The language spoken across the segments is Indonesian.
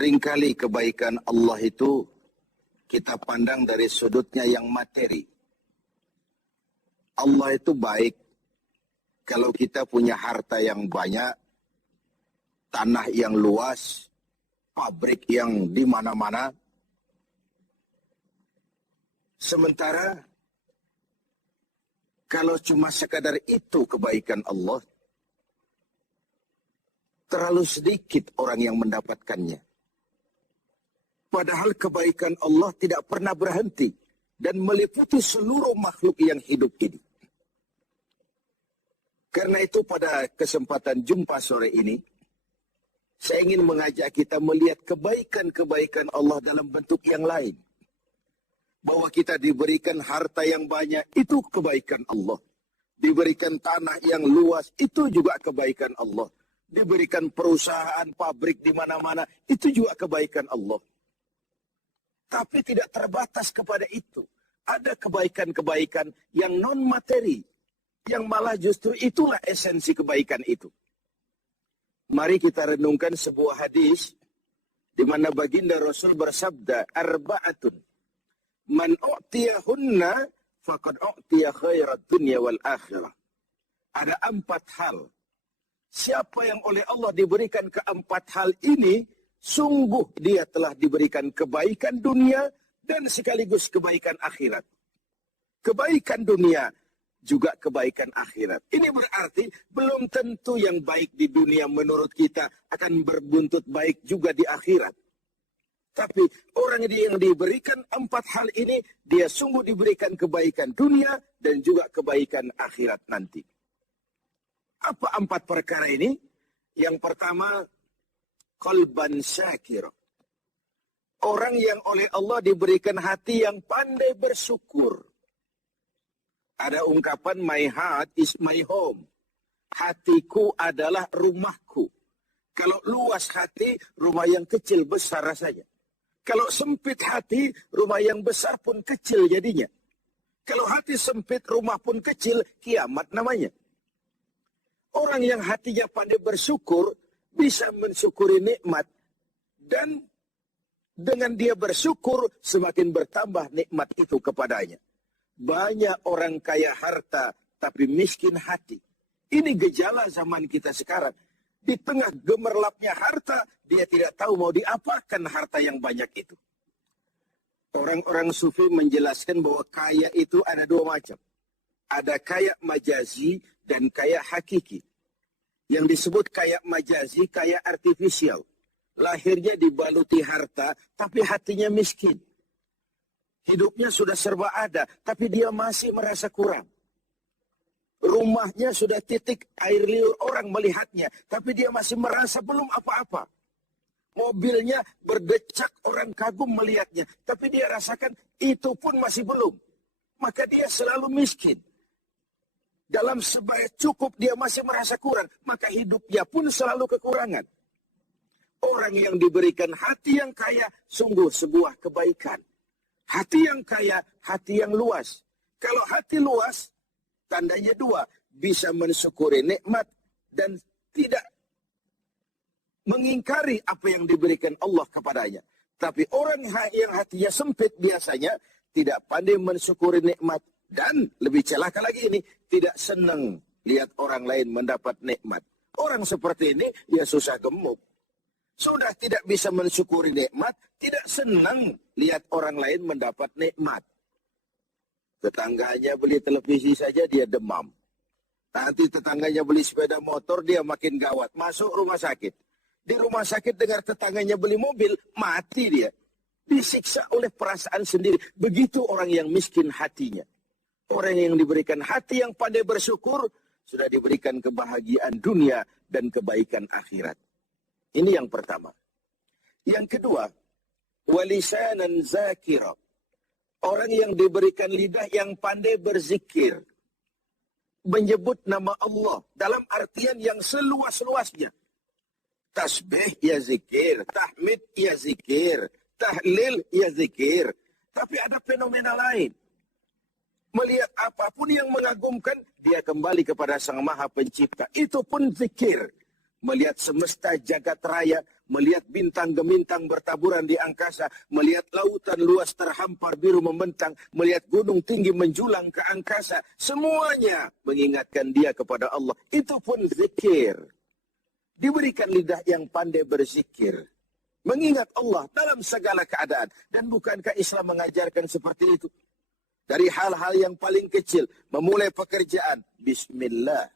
Seringkali kebaikan Allah itu kita pandang dari sudutnya yang materi. Allah itu baik kalau kita punya harta yang banyak, tanah yang luas, pabrik yang di mana-mana. Sementara kalau cuma sekadar itu kebaikan Allah, terlalu sedikit orang yang mendapatkannya. Padahal kebaikan Allah tidak pernah berhenti dan meliputi seluruh makhluk yang hidup ini. Karena itu pada kesempatan jumpa sore ini, saya ingin mengajak kita melihat kebaikan-kebaikan Allah dalam bentuk yang lain. Bahwa kita diberikan harta yang banyak, itu kebaikan Allah. Diberikan tanah yang luas, itu juga kebaikan Allah. Diberikan perusahaan, pabrik di mana-mana, itu juga kebaikan Allah. Tapi tidak terbatas kepada itu. Ada kebaikan-kebaikan yang non-materi, yang malah justru itulah esensi kebaikan itu. Mari kita renungkan sebuah hadis di mana baginda Rasul bersabda, arba'atun man u'tiyahunna faqad u'tiya khairat dunya wal akhirah. Ada 4 hal. Siapa yang oleh Allah diberikan keempat hal ini, sungguh dia telah diberikan kebaikan dunia dan sekaligus kebaikan akhirat. Kebaikan dunia juga kebaikan akhirat. Ini berarti belum tentu yang baik di dunia menurut kita akan berbuntut baik juga di akhirat. Tapi orang yang diberikan 4 hal ini, dia sungguh diberikan kebaikan dunia dan juga kebaikan akhirat nanti. Apa 4 perkara ini? Yang pertama, qalban syakir. Orang yang oleh Allah diberikan hati yang pandai bersyukur. Ada ungkapan, my heart is my home. Hatiku adalah rumahku. Kalau luas hati, rumah yang kecil besar rasanya. Kalau sempit hati, rumah yang besar pun kecil jadinya. Kalau hati sempit, rumah pun kecil, kiamat namanya. Orang yang hatinya pandai bersyukur, bisa mensyukuri nikmat. Dan dengan dia bersyukur, semakin bertambah nikmat itu kepadanya. Banyak orang kaya harta, tapi miskin hati. Ini gejala zaman kita sekarang. Di tengah gemerlapnya harta, dia tidak tahu mau diapakan harta yang banyak itu. Orang-orang sufi menjelaskan bahwa kaya itu ada 2 macam. Ada kaya majazi dan kaya hakiki. Yang disebut kaya majazi, kaya artifisial. Lahirnya dibaluti harta, tapi hatinya miskin. Hidupnya sudah serba ada, tapi dia masih merasa kurang. Rumahnya sudah titik air liur orang melihatnya, tapi dia masih merasa belum apa-apa. Mobilnya berdecak orang kagum melihatnya, tapi dia rasakan itu pun masih belum. Maka dia selalu miskin. Dalam sebaya cukup dia masih merasa kurang, maka hidupnya pun selalu kekurangan. Orang yang diberikan hati yang kaya, sungguh sebuah kebaikan. Hati yang kaya, hati yang luas. Kalau hati luas, tandanya 2. Bisa mensyukuri nikmat dan tidak mengingkari apa yang diberikan Allah kepadanya. Tapi orang yang hatinya sempit biasanya tidak pandai mensyukuri nikmat. Dan lebih celaka lagi ini, tidak senang lihat orang lain mendapat nikmat. Orang seperti ini, ya susah gemuk. Sudah tidak bisa mensyukuri nikmat, tidak senang lihat orang lain mendapat nikmat. Tetangganya beli televisi saja dia demam. Nanti tetangganya beli sepeda motor dia makin gawat. Masuk rumah sakit. Di rumah sakit dengar tetangganya beli mobil, mati dia. Disiksa oleh perasaan sendiri. Begitu orang yang miskin hatinya. Orang yang diberikan hati yang pandai bersyukur, sudah diberikan kebahagiaan dunia dan kebaikan akhirat. Ini yang pertama. Yang kedua, walisanan zakira. Orang yang diberikan lidah yang pandai berzikir. Menyebut nama Allah dalam artian yang seluas-luasnya. Tasbih ya zikir, tahmid ya zikir, tahlil ya zikir. Tapi ada fenomena lain. Melihat apapun yang mengagumkan, dia kembali kepada Sang Maha Pencipta. Itu pun zikir. Melihat semesta jagat raya, melihat bintang gemintang bertaburan di angkasa, melihat lautan luas terhampar biru membentang, melihat gunung tinggi menjulang ke angkasa, semuanya mengingatkan dia kepada Allah. Itu pun zikir. Diberikan lidah yang pandai berzikir, mengingat Allah dalam segala keadaan. Dan bukankah Islam mengajarkan seperti itu? Dari hal-hal yang paling kecil, memulai pekerjaan, bismillah.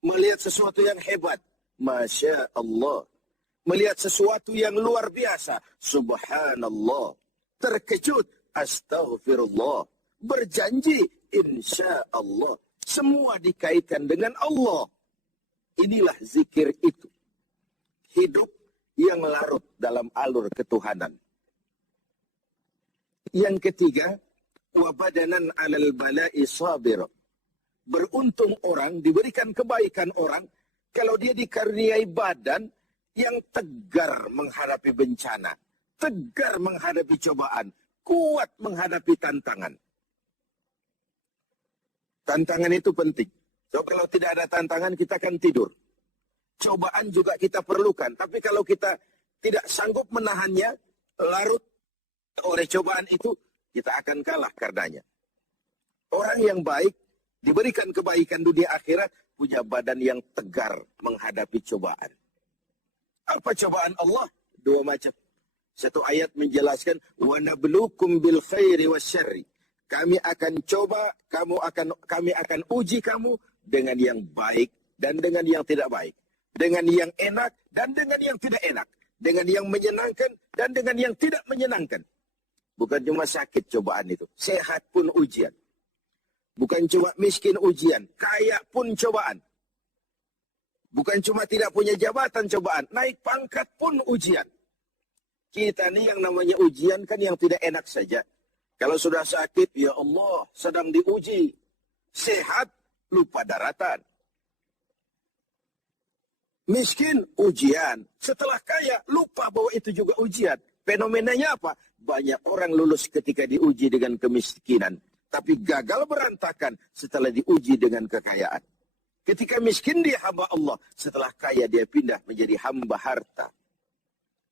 Melihat sesuatu yang hebat, Masya Allah. Melihat sesuatu yang luar biasa, subhanallah. Terkejut, astaghfirullah. Berjanji, insya Allah. Semua dikaitkan dengan Allah. Inilah zikir itu. Hidup yang larut dalam alur ketuhanan. Yang ketiga, wabadanan alal bala'i sabir. Beruntung orang, diberikan kebaikan orang, kalau dia dikaruniai badan yang tegar menghadapi bencana, tegar menghadapi cobaan, kuat menghadapi tantangan. Tantangan itu penting. So, kalau tidak ada tantangan, kita akan tidur. Cobaan juga kita perlukan. Tapi kalau kita tidak sanggup menahannya, larut oleh cobaan itu, kita akan kalah karenanya. Orang yang baik, diberikan kebaikan dunia akhirat, punya badan yang tegar menghadapi cobaan. Apa cobaan Allah? Dua macam. Satu ayat menjelaskan, wa nabluukum bil khairi wasyarri. Kami akan coba, kami akan uji kamu dengan yang baik dan dengan yang tidak baik. Dengan yang enak dan dengan yang tidak enak. Dengan yang menyenangkan dan dengan yang tidak menyenangkan. Bukan cuma sakit cobaan itu. Sehat pun ujian. Bukan cuma miskin ujian. Kaya pun cobaan. Bukan cuma tidak punya jabatan cobaan. Naik pangkat pun ujian. Kita ni yang namanya ujian kan yang tidak enak saja. Kalau sudah sakit, ya Allah, sedang diuji. Sehat, lupa daratan. Miskin, ujian. Setelah kaya, lupa bahwa itu juga ujian. Fenomenanya apa? Banyak orang lulus ketika diuji dengan kemiskinan. Tapi gagal berantakan setelah diuji dengan kekayaan. Ketika miskin dia hamba Allah. Setelah kaya dia pindah menjadi hamba harta.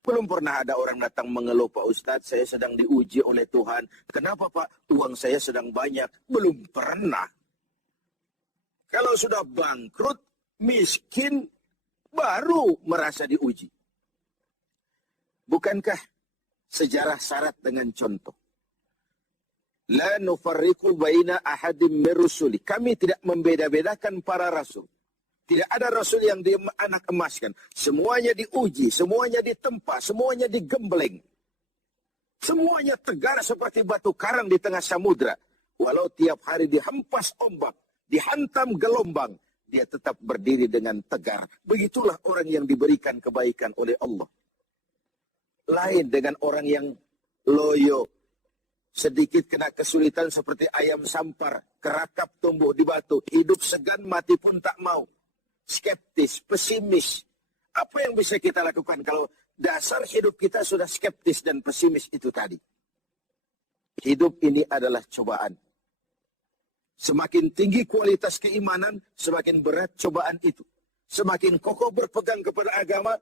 Belum pernah ada orang datang mengeluh, Pak Ustadz, saya sedang diuji oleh Tuhan. Kenapa Pak? Uang saya sedang banyak. Belum pernah. Kalau sudah bangkrut, miskin, baru merasa diuji. Bukankah sejarah syarat dengan contoh? La nufarriqu baina ahadim min rusuli. Kami tidak membeda-bedakan para rasul. Tidak ada rasul yang dianak emaskan. Semuanya diuji, semuanya ditempa, semuanya digembleng. Semuanya tegar seperti batu karang di tengah samudra. Walau tiap hari dihempas ombak, dihantam gelombang, dia tetap berdiri dengan tegar. Begitulah orang yang diberikan kebaikan oleh Allah. Lain dengan orang yang loyo, sedikit kena kesulitan seperti ayam sampar, kerakap tumbuh di batu, hidup segan mati pun tak mau. Skeptis, pesimis. Apa yang bisa kita lakukan kalau dasar hidup kita sudah skeptis dan pesimis itu tadi? Hidup ini adalah cobaan. Semakin tinggi kualitas keimanan, semakin berat cobaan itu. Semakin kokoh berpegang kepada agama,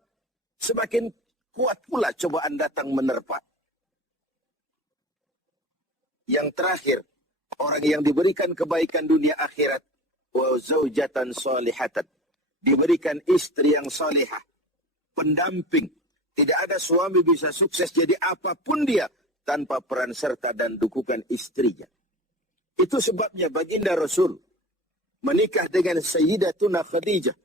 semakin kuat pula cobaan datang menerpa. Yang terakhir, orang yang diberikan kebaikan dunia akhirat, wa zaujatan salihatan, diberikan istri yang salihah, pendamping. Tidak ada suami bisa sukses jadi apapun dia tanpa peran serta dan dukungan istrinya. Itu sebabnya baginda Rasul menikah dengan Sayyidatuna Khadijah.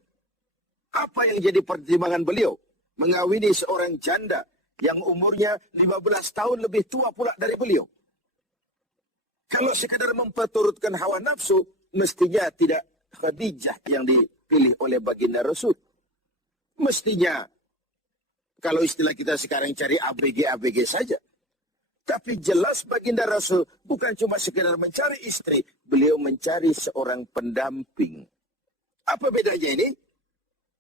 Apa yang jadi pertimbangan beliau? Mengawini seorang janda yang umurnya 15 tahun lebih tua pula dari beliau. Kalau sekedar memperturutkan hawa nafsu, mestinya tidak Khadijah yang dipilih oleh baginda Rasul. Mestinya, kalau istilah kita sekarang cari ABG saja. Tapi jelas baginda Rasul bukan cuma sekedar mencari istri, beliau mencari seorang pendamping. Apa bedanya ini?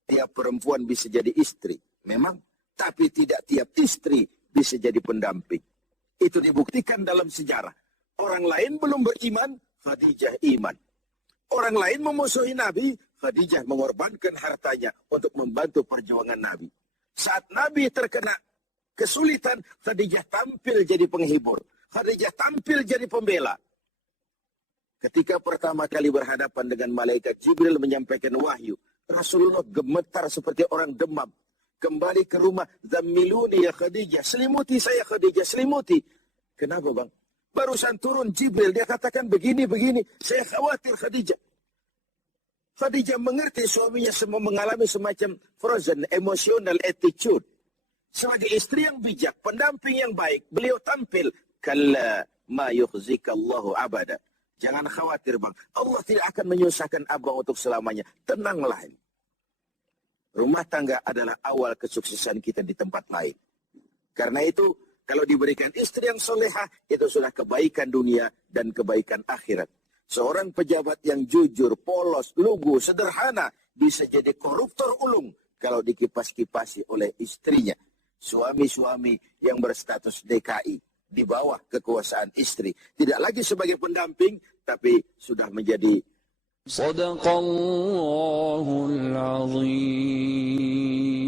Tiap perempuan bisa jadi istri, memang. Tapi tidak tiap istri bisa jadi pendamping. Itu dibuktikan dalam sejarah. Orang lain belum beriman, Khadijah iman. Orang lain memusuhi Nabi, Khadijah mengorbankan hartanya untuk membantu perjuangan Nabi. Saat Nabi terkena kesulitan, Khadijah tampil jadi penghibur. Khadijah tampil jadi pembela. Ketika pertama kali berhadapan dengan malaikat Jibril menyampaikan wahyu, Rasulullah gemetar seperti orang demam. Kembali ke rumah, zammiluni ya Khadijah, selimuti saya Khadijah, selimuti. Kenapa bang? Barusan turun Jibril, dia katakan begini, saya khawatir Khadijah. Khadijah mengerti suaminya semua mengalami semacam frozen, emotional attitude. Sebagai istri yang bijak, pendamping yang baik, beliau tampil, kalla ma yukhzika Allahu abada. Jangan khawatir bang, Allah tidak akan menyusahkan abang untuk selamanya. Tenanglah. Rumah tangga adalah awal kesuksesan kita di tempat lain. Karena itu, kalau diberikan istri yang solehah, itu sudah kebaikan dunia dan kebaikan akhirat. Seorang pejabat yang jujur, polos, lugu, sederhana, bisa jadi koruptor ulung kalau dikipas-kipasi oleh istrinya. Suami-suami yang berstatus DKI, di bawah kekuasaan istri. Tidak lagi sebagai pendamping, tapi sudah menjadi Sadaqallahul Azim.